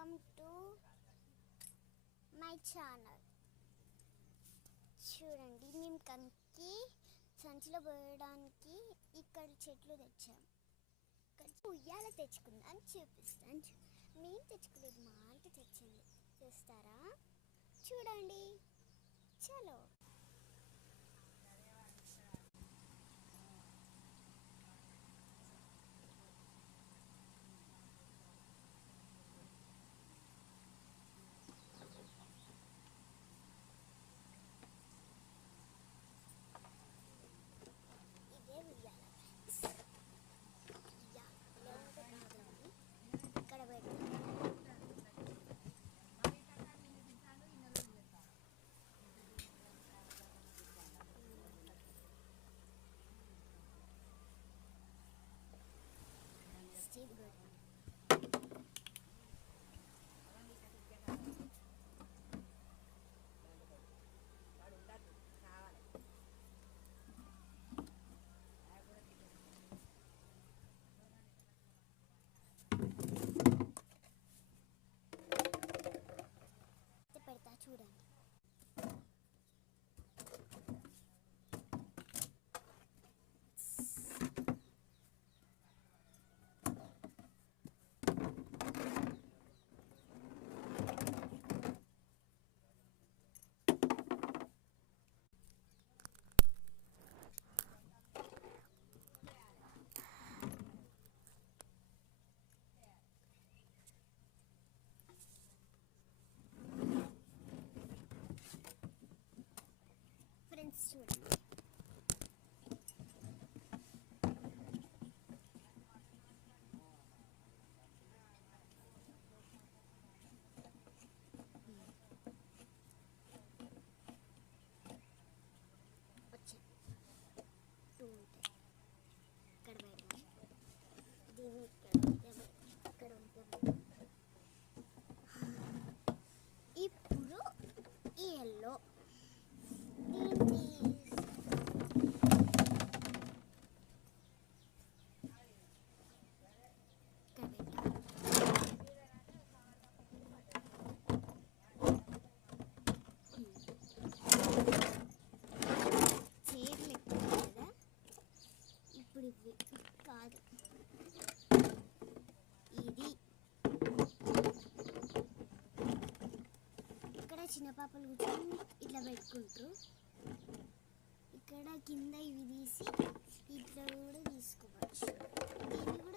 Welcome to my channel. చూడండి, మేము కంకి సంచిలో పోయడానికి ఇక్కడ చెట్లు తెచ్చాం. ఇక్కడ ఉయ్యాల తెచ్చుకుందాం, చూపిస్తాను. మేము తెచ్చుకోలేదు, మా ఆంటీ తెచ్చింది. చూస్తారా? చూడండి. చలో. ఇక్కడ పెడతా, చూడండి. ఫ్రెండ్స్, చూడండి. వచ్చాయి 2 ఉంటాయి. ఇక్కడ పెడదాం. దీన్ని ఇక్కడ ఉంటుంది. ఇప్పుడు ఈ ఎల్లో కాదు, ఇది ఇక్కడ చిన్న పాపలు కూర్చొని ఇట్లా పెట్టుకుంటారు. ఇక్కడ కింద ఇవి తీసి ఇట్లా కూడా తీసుకోవచ్చు.